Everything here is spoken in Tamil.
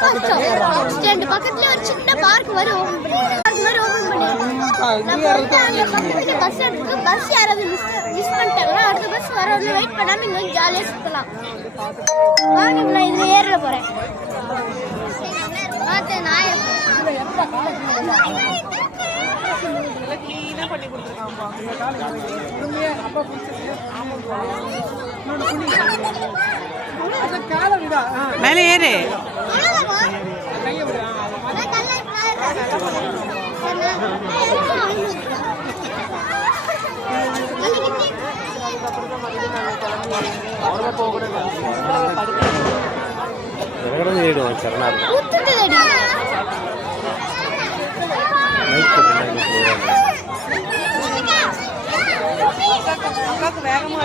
ஸ்டாண்ட் பக்கத்துல ஒரு சின்ன பார்க் மாதிரி ஓபன் பண்ணிருக்காங்க. பஸ் எடுத்து பஸ் யாராவது மிஸ் பண்ணிட்டாங்கன்னா அடுத்த பஸ் வரவங்க வெயிட் பண்ணாம இங்க ஜாலியா சுத்தலாம். வாங்க நான் இதுல ஏற போறேன். பார்த்தேன் நான் கிளீனா பண்ணி கொடுத்துருக்காங்க. மேலே ஏறு. வேகமா